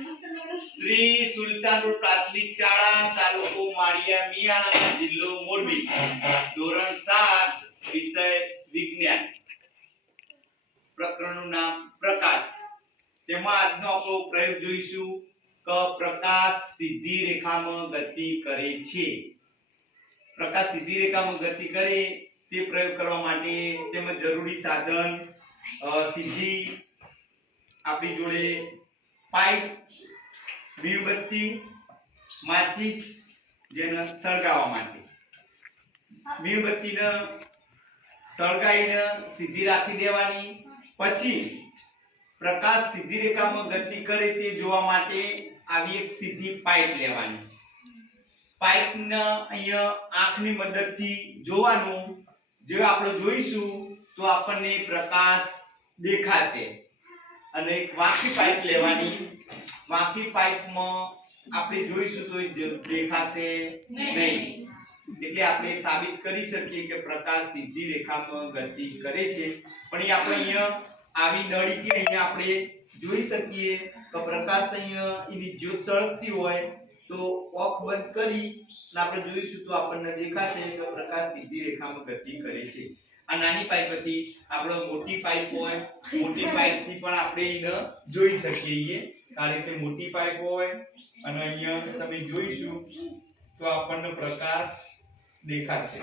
શ્રી સુલતાનપુર પ્રાથમિક શાળા તાલુકો માળિયા મિયાણા જિલ્લો મોરબી ધોરણ 7 વિષય વિજ્ઞાન પ્રકરણનું નામ પ્રકાશ તેમાં આજનો આપણો પ્રયોગ જોઈશું કે પ્રકાશ સીધી રેખામાં ગતિ કરે છે પ્રકાશ સીધી રેખામાં ગતિ કરે તે પ્રયોગ કરવા માટે તેમાં જરૂરી સાધન સીધી આપણી જોડે પાઇપ મીણબત્તી માચિસ જેને સળગાવવા માટે મીણબત્તીને સળગાવીને સીધી રાખી દેવાની પછી પ્રકાશ સીધી રેખામાં ગતિ કરે તે જોવા માટે આવી એક સીધી પાઇપ લેવાની પાઇપને અહીંયા આંખની મદદથી જોવાનું જો આપણે જોઈશું તો આપણને પ્રકાશ દેખાશે અને એક વાંકી પાઇપ લેવાની વાંકી પાઇપમાં આપણે જોઈશું તો દેખાશે નહીં એટલે આપણે સાબિત કરી શકીએ કે પ્રકાશ સીધી રેખામાં ગતિ કરે છે પણ એ આપણે અહીંયા આવી નળીથી અહીંયા આપણે જોઈ શકીએ કે પ્રકાશ અહીંયા એની જ્યોત સળગતી હોય તો ઓફ બંધ કરી અને આપણે જોઈશું તો આપણને દેખાશે કે પ્રકાશ સીધી રેખામાં ગતિ કરે છે આ નાની પાઇપ હતી આપણો મોટી પાઇપ હોય મોટી પાઇપથી પણ આપણે એને જોઈ શકીએ આ રીતે મોટી પાઇપ હોય અને અહીંયા તમે જોઈશું તો આપણને પ્રકાશ દેખાશે